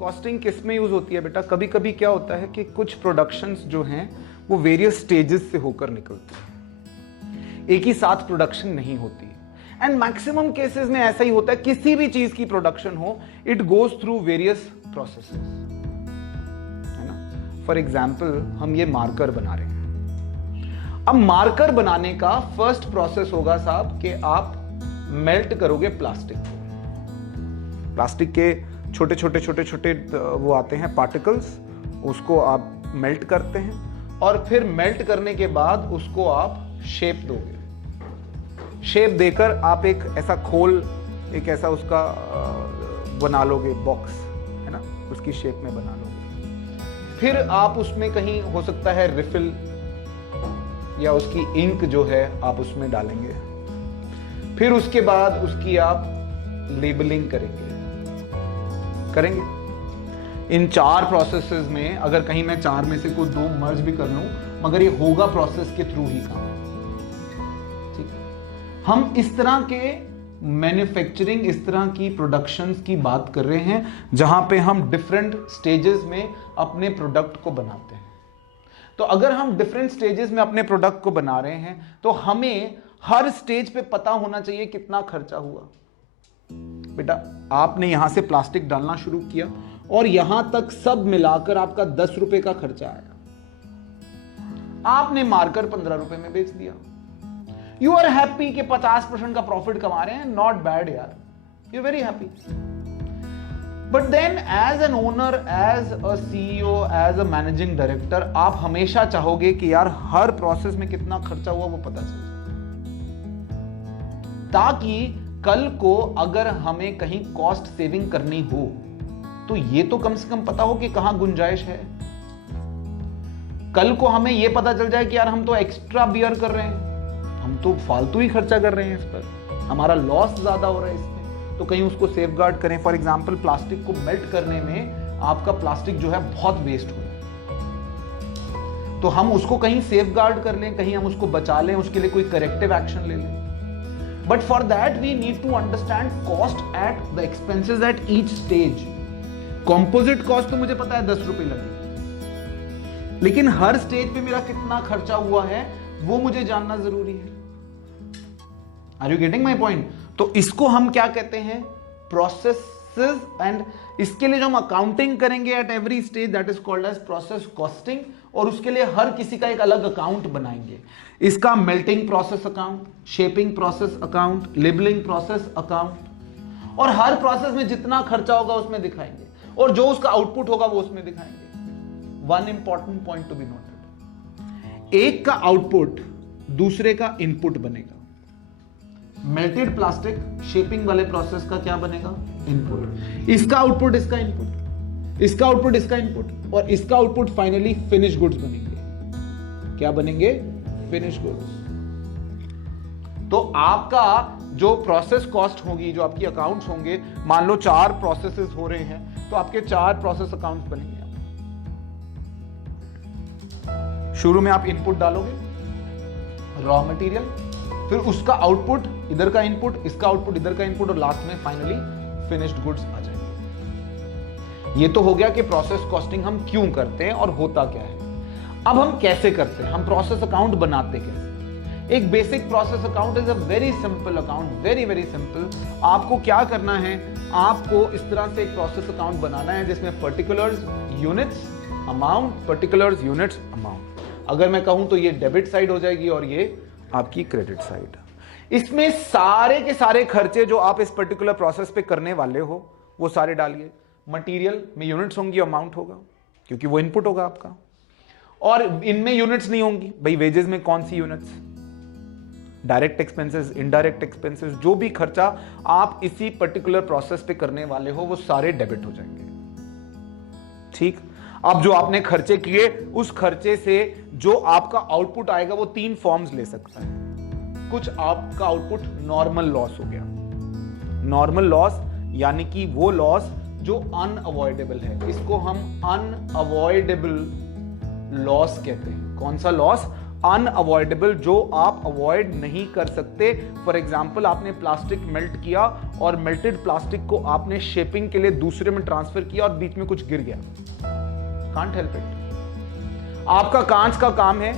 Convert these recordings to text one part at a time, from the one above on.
Costing किस में use होती है बेटा? कभी कभी क्या होता है कि कुछ प्रोडक्शंस जो हैं वो वेरियस स्टेजेस से होकर निकलती हैं, एक ही साथ प्रोडक्शन नहीं होती। एंड मैक्सिमम केसेस में ऐसा ही होता है, किसी भी चीज की प्रोडक्शन हो, it goes through various processes, है ना। फॉर एग्जाम्पल हम ये मार्कर बना रहे हैं। अब मार्कर बनाने का फर्स्ट प्रोसेस होगा साहब कि आप मेल्ट करोगे प्लास्टिक को। प्लास्टिक के छोटे छोटे छोटे छोटे वो आते हैं पार्टिकल्स, उसको आप मेल्ट करते हैं और फिर मेल्ट करने के बाद उसको आप शेप दोगे। शेप देकर आप एक ऐसा खोल, एक ऐसा उसका बना लोगे बॉक्स, है ना, उसकी शेप में बना लोगे। फिर आप उसमें कहीं हो सकता है रिफिल या उसकी इंक जो है आप उसमें डालेंगे। फिर उसके बाद उसकी आप लेबलिंग करेंगे। इन 4 प्रोसेसेस में अगर कहीं मैं 4 में से कोई 2 मर्ज भी कर लूं, मगर ये होगा प्रोसेस के थ्रू ही काम। ठीक है, हम इस तरह के मैन्युफैक्चरिंग, इस तरह की प्रोडक्शंस की बात कर रहे हैं जहां पे हम डिफरेंट स्टेजेस में अपने प्रोडक्ट को बनाते हैं। तो अगर हम डिफरेंट स्टेजेस में अपने प्रोडक्ट को बना रहे हैं तो हमें हर स्टेज पे पता होना चाहिए कितना खर्चा हुआ। बेटा आपने यहां से प्लास्टिक डालना शुरू किया और यहां तक सब मिलाकर आपका 10 रुपए का खर्चा आया, आपने मार्कर 15 रुपए में बेच दिया। यू आर हैप्पी कि 50% का प्रॉफिट कमा रहे हैं, नॉट बैड यार, you very happy. But then as an owner, as a CEO, as a managing director, आप हमेशा चाहोगे कि यार हर प्रोसेस में कितना खर्चा हुआ वो पता चल जाए, ताकि कल को अगर हमें कहीं कॉस्ट सेविंग करनी हो तो ये तो कम से कम पता हो कि कहां गुंजाइश है। कल को हमें ये पता चल जाए कि यार हम तो एक्स्ट्रा बियर कर रहे हैं, हम तो फालतू ही खर्चा कर रहे हैं इस पर, हमारा लॉस ज्यादा हो रहा है इसमें, तो कहीं उसको सेफ गार्ड करें। फॉर एग्जाम्पल प्लास्टिक को मेल्ट करने में आपका प्लास्टिक जो है बहुत वेस्ट हो रहा है, तो हम उसको कहीं सेफ गार्ड कर लें, कहीं हम उसको बचा लें, उसके लिए कोई करेक्टिव एक्शन ले लें। But for that we need to understand cost at the expenses at each stage. Composite cost तो मुझे पता है 10 रुपए लगेगी, लेकिन हर स्टेज पे मेरा कितना खर्चा हुआ है वो मुझे जानना जरूरी है। Are you getting my point? तो इसको हम क्या कहते हैं? Processes, and इसके लिए जो हम अकाउंटिंग करेंगे at every stage, that is called as process costing, और उसके लिए हर किसी का एक अलग अकाउंट बनाएंगे। इसका melting process account, shaping process account, labelling process account, और हर प्रोसेस में जितना खर्चा होगा उसमें दिखाएंगे और जो उसका आउटपुट होगा वो उसमें दिखाएंगे। One important point to be noted, एक का आउटपुट दूसरे का इनपुट बनेगा। मेल्टेड प्लास्टिक शेपिंग वाले प्रोसेस का क्या बनेगा? इनपुट। इसका आउटपुट इसका इनपुट, इसका आउटपुट इसका इनपुट, और इसका आउटपुट फाइनली फिनिश गुड्स बनेंगे। क्या बनेंगे? Finish goods. तो आपका जो प्रोसेस कॉस्ट होगी, जो आपकी अकाउंट्स होंगे, मान लो 4 प्रोसेसेस हो रहे हैं तो आपके 4 प्रोसेस अकाउंट्स बनेंगे। शुरू में आप इनपुट डालोगे रॉ मटेरियल, फिर उसका आउटपुट इधर का इनपुट, इसका आउटपुट इधर का इनपुट, और लास्ट में फाइनली फिनिश्ड गुड्स आ जाएंगे। ये तो हो गया कि प्रोसेस कॉस्टिंग हम क्यों करते हैं और होता क्या है। अब हम कैसे करते हैं, हम प्रोसेस अकाउंट बनाते कैसे? एक basic process account is a very simple account, very very simple. आपको क्या करना है, आपको इस तरह से एक प्रोसेस अकाउंट बनाना है जिसमें particulars, units, amount, particulars, units, amount. अगर मैं कहूं तो ये डेबिट साइड हो जाएगी और ये आपकी क्रेडिट साइड। इसमें सारे के सारे खर्चे जो आप इस पर्टिकुलर प्रोसेस पे करने वाले हो वो सारे डालिए। मटेरियल में यूनिट्स होंगी, अमाउंट होगा क्योंकि वो इनपुट होगा आपका, और इनमें यूनिट्स नहीं होंगी। भाई वेजेस में कौन सी units? Direct expenses, indirect expenses, जो भी खर्चा आप इसी पर्टिकुलर प्रोसेस पे करने वाले हो वो सारे डेबिट हो जाएंगे। ठीक, अब जो आपने खर्चे किए उस खर्चे से जो आपका आउटपुट आएगा वो 3 फॉर्म्स ले सकता है। कुछ आपका आउटपुट नॉर्मल लॉस हो गया। नॉर्मल लॉस यानी कि वो लॉस जो अनअवॉइडेबल है, इसको हम अनअवॉइडेबल लॉस कहते हैं। कौन सा लॉस? अनअवॉइडेबल, जो आप अवॉइड नहीं कर सकते। फॉर एग्जाम्पल आपने प्लास्टिक मेल्ट किया और मेल्टेड प्लास्टिक को आपने शेपिंग के लिए दूसरे में ट्रांसफर किया और बीच में कुछ गिर गया, कांट हेल्प इट। आपका कांच का काम है,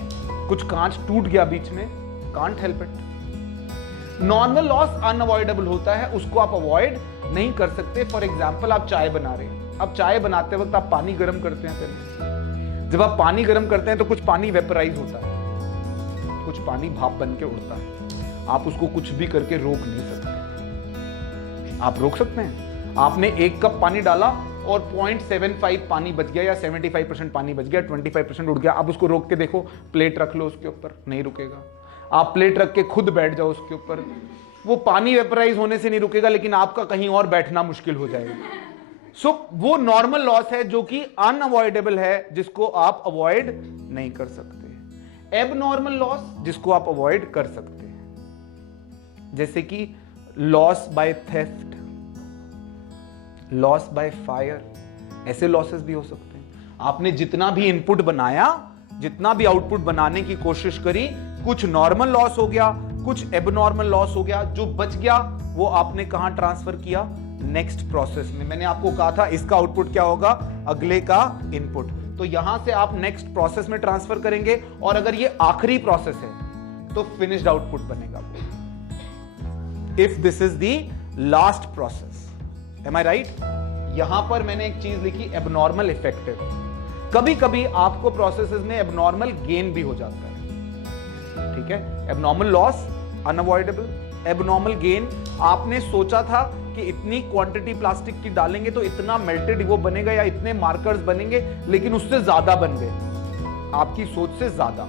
कुछ कांच टूट गया बीच में, can't help it. Normal loss unavoidable होता है, उसको आप अवॉइड नहीं कर सकते। फॉर एग्जाम्पल आप चाय बना रहे हैं, अब चाय बनाते वक्त आप पानी गर्म करते हैं। पहले जब आप पानी गर्म करते हैं तो कुछ पानी वेपराइज होता है, कुछ पानी भाप बन के उड़ता है। आप उसको कुछ भी करके रोक नहीं सकते। आप रोक सकते हैं? आपने 1 कप पानी डाला और 0.75 पानी बच गया या 75% पानी बच गया, 25% उड़ गया। आप उसको रोक के देखो, प्लेट रख लो उसके ऊपर, नहीं रुकेगा। आप प्लेट रख के खुद बैठ जाओ उसके ऊपर, वो पानी वेपराइज होने से नहीं रुकेगा, लेकिन आपका कहीं और बैठना मुश्किल हो जाएगा। वो नॉर्मल लॉस है जो कि अनअवॉइडेबल है, जिसको आप अवॉइड नहीं कर सकते। एबनॉर्मल लॉस जिसको आप अवॉइड कर सकते हैं, जैसे कि loss by theft, loss by fire, ऐसे लॉसेस भी हो सकते हैं। आपने जितना भी इनपुट बनाया, जितना भी आउटपुट बनाने की कोशिश करी, कुछ नॉर्मल लॉस हो गया, कुछ एबनॉर्मल लॉस हो गया, जो बच गया वो आपने कहां ट्रांसफर किया? नेक्स्ट प्रोसेस में। मैंने आपको कहा था इसका आउटपुट क्या होगा? अगले का इनपुट। तो यहां से आप नेक्स्ट प्रोसेस में ट्रांसफर करेंगे, और अगर ये आखिरी प्रोसेस है तो फिनिश्ड आउटपुट बनेगा। If this is the last process, am I right? यहां पर मैंने एक चीज लिखी, एबनॉर्मल इफेक्टिव। कभी कभी आपको प्रोसेसेस में एबनॉर्मल गेन भी हो जाता है, ठीक है? Abnormal loss unavoidable, abnormal gain, आपने सोचा था कि इतनी क्वांटिटी प्लास्टिक की डालेंगे तो इतना मेल्टेड वो बनेगा या इतने मार्कर्स बनेंगे, लेकिन उससे ज्यादा बन गए, आपकी सोच से ज्यादा।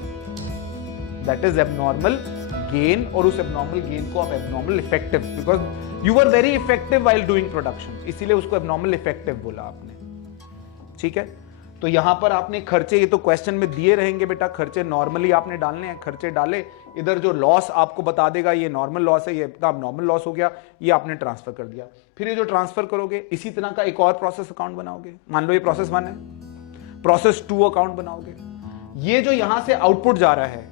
दैट इज एबनॉर्मल गेन, और उस एबनॉर्मल गेन को आप abnormal effective, because you were very effective while doing production, इसीलिए उसको एबनॉर्मल इफेक्टिव बोला आपने, ठीक है? तो यहां पर आपने खर्चे, ये तो क्वेश्चन में दिए रहेंगे बेटा, खर्चे नॉर्मली आपने डालने हैं, खर्चे डाले। इधर जो लॉस आपको बता देगा ये नॉर्मल लॉस है, ये नॉर्मल लॉस हो गया, ये आपने ट्रांसफर कर दिया। फिर ये जो ट्रांसफर करोगे, इसी तरह का एक और प्रोसेस अकाउंट बनाओगे। मान लो ये प्रोसेस 1 है, प्रोसेस 2 अकाउंट बनाओगे। ये जो यहां से आउटपुट जा रहा है,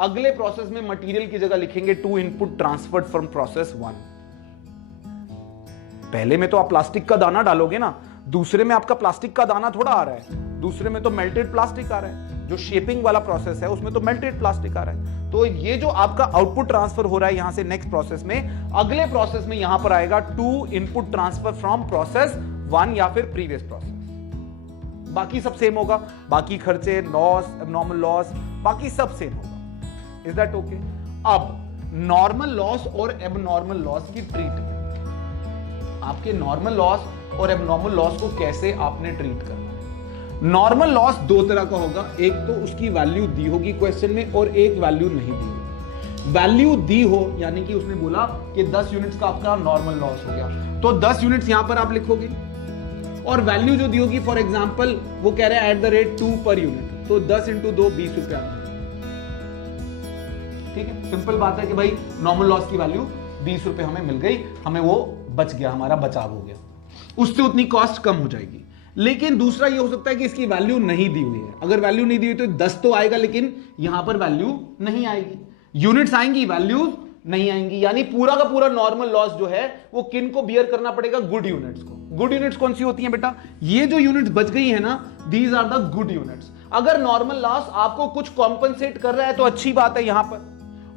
अगले प्रोसेस में मटेरियल की जगह लिखेंगे 2 इनपुट ट्रांसफर्ड फ्रॉम प्रोसेस 1। पहले में तो आप प्लास्टिक का दाना डालोगे ना, दूसरे में आपका प्लास्टिक का दाना थोड़ा आ रहा है, दूसरे में तो मेल्टेड प्लास्टिक आ रहा है। जो शेपिंग वाला प्रोसेस है उसमें तो मेल्टेड प्लास्टिक आ रहा है। तो ये जो आपका आउटपुट ट्रांसफर हो रहा है यहां से नेक्स्ट प्रोसेस में, अगले प्रोसेस में यहां पर आएगा 2 इनपुट ट्रांसफर फ्रॉम प्रोसेस 1 या फिर प्रीवियस प्रोसेस। बाकी सब सेम होगा, बाकी खर्चे, लॉस, एबनॉर्मल लॉस, बाकी सब सेम होगा। Is that okay? अब नॉर्मल लॉस और एबनॉर्मल लॉस की ट्रीटमेंट, आपके नॉर्मल लॉस और एबनॉर्मल लॉस को कैसे आपने ट्रीट करना है। नॉर्मल लॉस 2 तरह का होगा, एक तो उसकी वैल्यू दी होगी क्वेश्चन में, और एक वैल्यू नहीं दी होगी। वैल्यू दी हो यानी कि उसने बोला कि 10 यूनिट्स का आपका नॉर्मल लॉस हो गया, तो 10 यूनिट्स यहां पर आप लिखोगे, और वैल्यू जो दी होगी, फॉर एग्जांपल वो कह रहा है at the rate 2 per unit, तो 10 × 2 20 रुपया। ठीक है, सिंपल बात है कि भाई नॉर्मल लॉस की वैल्यू 20 रुपए हमें मिल गई, हमें वो बच गया, हमारा बचाव हो गया, उससे उतनी कॉस्ट कम हो जाएगी। लेकिन दूसरा ये हो सकता है कि इसकी वैल्यू नहीं दी हुई है। अगर वैल्यू नहीं दी हुई तो 10 तो आएगा, लेकिन यहां पर वैल्यू नहीं आएगी, यूनिट्स आएंगी, वैल्यूज नहीं आएंगी। यानी पूरा का पूरा नॉर्मल लॉस जो है वो किन को बियर करना पड़ेगा? गुड यूनिट्स को। गुड यूनिट्स कौन सी होती हैं बेटा? ये जो यूनिट्स बच गई है ना, these are the good units. अगर नॉर्मल लॉस आपको कुछ कॉम्पनसेट कर रहा है तो अच्छी बात है यहां पर,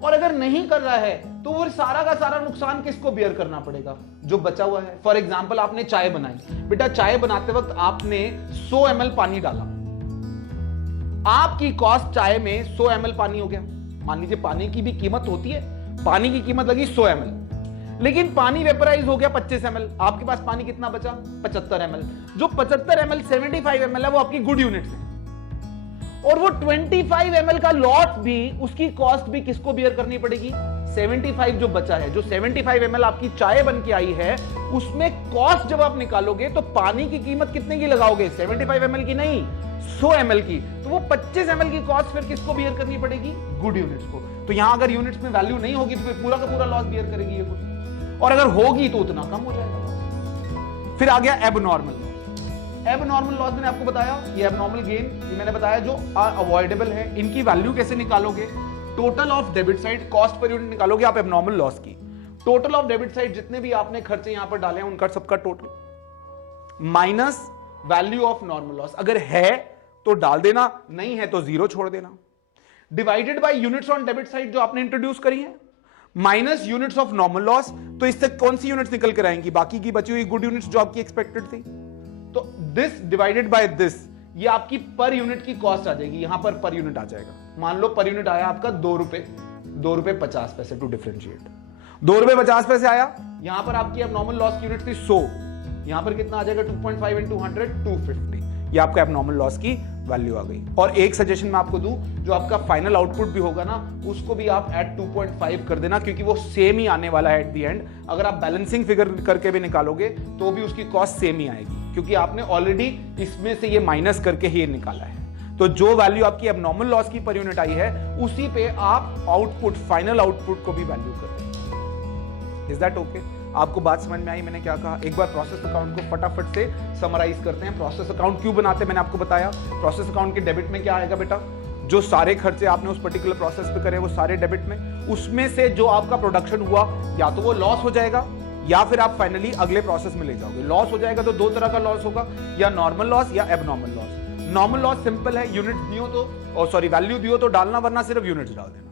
और अगर नहीं कर रहा है तो वो सारा का सारा नुकसान किसको बियर करना पड़ेगा? जो बचा हुआ है। फॉर एग्जाम्पल आपने चाय बनाई, बेटा चाय बनाते वक्त आपने 100 ml पानी डाला, आपकी कॉस्ट चाय में 100 ml पानी हो गया। मान लीजिए पानी की भी कीमत होती है, पानी की कीमत लगी 100 ml, लेकिन पानी वेपराइज हो गया 25 ml, आपके पास पानी कितना बचा? 75 ml। जो 75 ml 75 ml है वो आपकी गुड यूनिट्स है, और वो 25 ml का लॉस भी, उसकी कॉस्ट भी किसको बियर करनी पड़ेगी? 75 जो बचा है, जो 75 ml आपकी चाय बन के आई है, उसमें कॉस्ट जब आप निकालोगे तो पानी की कीमत कितने की लगाओगे? 75 ml की नहीं, 100 ml की। तो वो 25 ml की कॉस्ट फिर किसको बियर करनी पड़ेगी? गुड यूनिट्स को। तो यहां अगर यूनिट्स में वैल्यू नहीं होगी तो फिर पूरा का पूरा लॉस बियर करेगी ये गुड, और अगर होगी तो उतना कम हो जाएगा। फिर आ गया एबनॉर्मल लॉस। एबनॉर्मल लॉस मैंने आपको बताया, ये एबनॉर्मल गेन ये मैंने बताया जो अवॉइडेबल है। इनकी वैल्यू कैसे निकालोगे? Total of debit side, cost per unit निकालोगे आप एबनॉर्मल लॉस की। टोटल ऑफ डेबिट साइड जितने भी आपने खर्चे यहां पर डाले हैं उनका सबका total minus value of normal loss. अगर है तो डाल देना, नहीं है तो जीरो छोड़ देना। Divided by units on debit side जो आपने इंट्रोड्यूस करी है, minus units of normal loss. तो इससे कौन सी यूनिट्स निकल कर आएंगी? बाकी की बची हुई गुड यूनिट्स जो आपकी एक्सपेक्टेड थी। तो दिस डिवाइडेड बाय दिस, ये आपकी पर यूनिट की कॉस्ट आ जाएगी। यहां पर यूनिट आ जाएगा, मान लो पर यूनिट आया आपका 2 रुपए 50 पैसे टू डिफरेंशिएट। 2 रुपए 50 पैसे आया। यहां पर आपकी एबनॉर्मल लॉस की यूनिट थी 100, यहां पर कितना आ जाएगा? 2.5 into 100 250। ये आपका एबनॉर्मल लॉस की वैल्यू आ गई। और एक सजेशन मैं आपको दूं, जो आपका फाइनल आउटपुट भी होगा ना, उसको भी आप एट 2.5 कर देना, क्योंकि वो सेम ही आने वाला है एट द एंड। अगर आप बैलेंसिंग फिगर करके भी निकालोगे तो भी उसकी कॉस्ट सेम ही आएगी, क्योंकि आपने ऑलरेडी इसमें से ये माइनस करके ही निकाला है। तो जो वैल्यू आपकी एबनॉर्मल लॉस की पर यूनिट आई है, उसी पे आप आउटपुट, फाइनल आउटपुट को भी वैल्यू कर दें। Is that okay? आपको बात समझ में आई मैंने क्या कहा? एक बार प्रोसेस अकाउंट को फटाफट से समराइज करते हैं। प्रोसेस अकाउंट क्यों बनाते हैं मैंने आपको बताया। प्रोसेस अकाउंट के डेबिट में क्या आएगा बेटा? जो सारे खर्चे आपने उस पर्टिकुलर प्रोसेस पे करे वो सारे डेबिट में। उसमें से जो आपका प्रोडक्शन हुआ, या तो वो लॉस हो जाएगा या फिर आप फाइनली अगले प्रोसेस में ले जाओगे। लॉस हो जाएगा तो 2 तरह का लॉस होगा, या नॉर्मल लॉस या abnormal loss. Normal loss simple है, यूनिट दियो तो वैल्यू दियो तो डालना, वरना सिर्फ यूनिट्स डाल देना।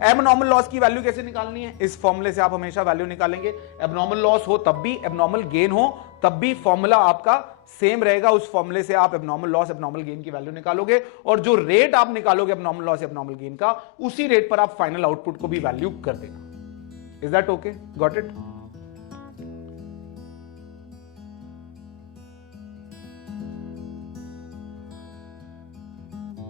एबनॉर्मल लॉस की वैल्यू कैसे निकालनी है? इस फॉर्मूले से आप हमेशा वैल्यू निकालेंगे। एबनॉर्मल लॉस हो तब भी, एबनॉर्मल गेन हो तब भी फॉर्मूला आपका सेम रहेगा। उस फॉर्मूले से आप एबनॉर्मल लॉस, एबनॉर्मल गेन की वैल्यू निकालोगे, और जो रेट आप निकालोगे एबनॉर्मल लॉस, एबनॉर्मल गेन का, उसी रेट पर आप फाइनल आउटपुट को भी वैल्यू कर देना। Is that okay? Got it?